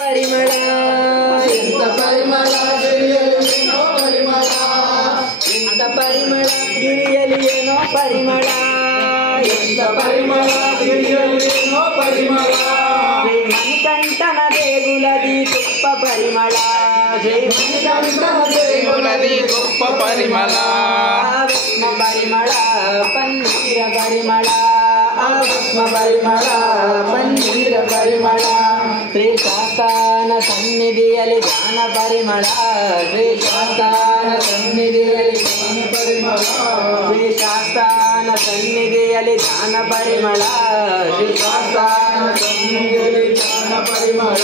ಪರಿಮಳ ಎಂತ ಪರಿಮಳ ಗಿರಿಯಲ್ಲಿ ಏನೋ ಪರಿಮಳ ಎಂತ ಪರಿಮಳ ಗಿರಿಯಲ್ಲಿ ಏನೋ ಪರಿಮಳ ಎಂತ ಪರಿಮಳ ಗಿರಿಯಲ್ಲಿ ಏನೋ ಪರಿಮಳ ಶ್ರೀ ಮಣಿಕಂಠನ ದೇಗುಲದಿ ತುಪ್ಪ ಪರಿಮಳ ಶ್ರೀ ಮಣಿಕಂಠನ ದೇಗುಲದಿ ತುಪ್ಪ ಪರಿಮಳ ಭಸ್ಮ ಪರಿಮಳ ಪನ್ನೀರ ಪರಿಮಳ ಭಸ್ಮ ಪರಿಮಳ ಪನ್ನೀರ ಪರಿಮಳ ಶ್ರೀ ಶಾಸ್ತಾನ ಸನ್ನಿಧಿಯಲ್ಲಿ ಧ್ಯಾನ ಪರಿಮಳ ಶ್ರೀ ಶಾಸ್ತಾನ ಸನ್ನಿಧಿಯಲ್ಲಿ ಧ್ಯಾನ ಪರಿಮಳ ಶ್ರೀ ಶಾಸ್ತಾನ ಸನ್ನಿಧಿಯಲ್ಲಿ ಧ್ಯಾನ ಪರಿಮಳ ಶ್ರೀ ಶಾಸ್ತಾನ ಸನ್ನಿಧಿಯಲ್ಲಿ ಧ್ಯಾನ ಪರಿಮಳ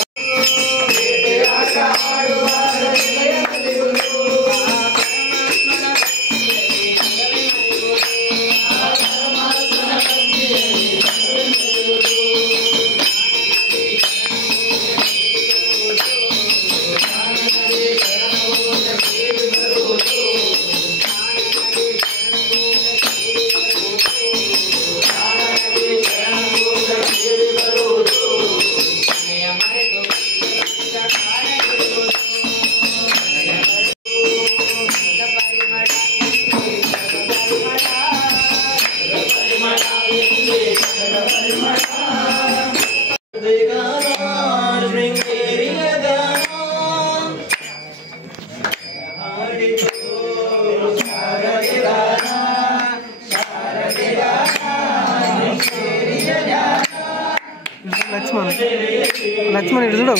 लक्ष्मण इधर చూడు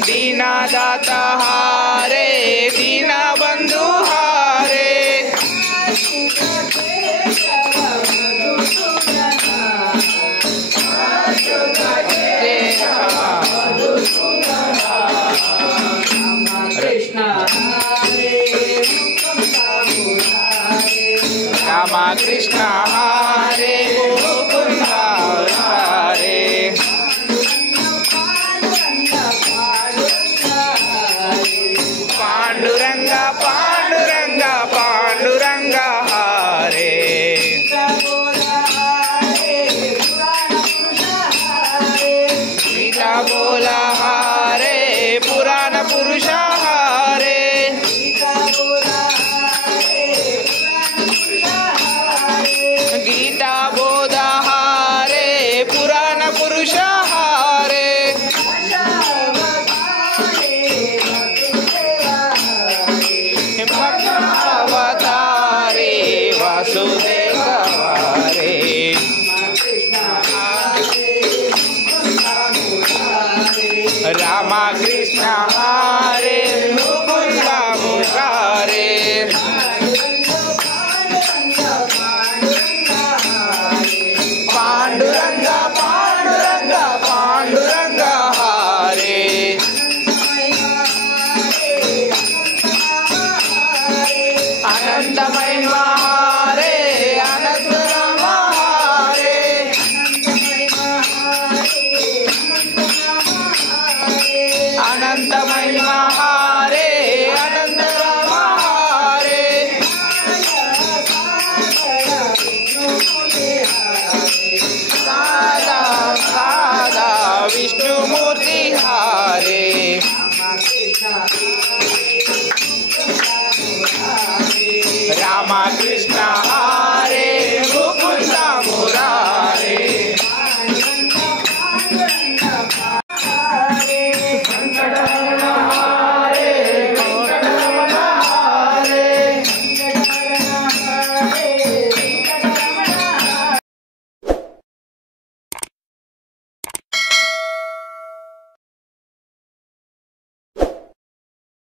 दीना दाता हारे दीना बंधु हारे कृष्ण रामा कृष्ण हारे मुकुंद हारे पांडुरंग पांडुरंग पांडुरंग हारे गीता बोला हारे पुराण पुरुष हारे गीता बोधा हारे पुराण पुरुष हारे अवतारे वासुदेव हारे रामा कृष्ण हारे मुकुंद मुरारे पांडुरंग पांडुरंग पांडुरंग हारे अनंतमय हारे अनंत राम हारे अनंतमय हारे अनंत राम हारे सादा सादा विष्णु मूर्ति हारे रामा कृष्ण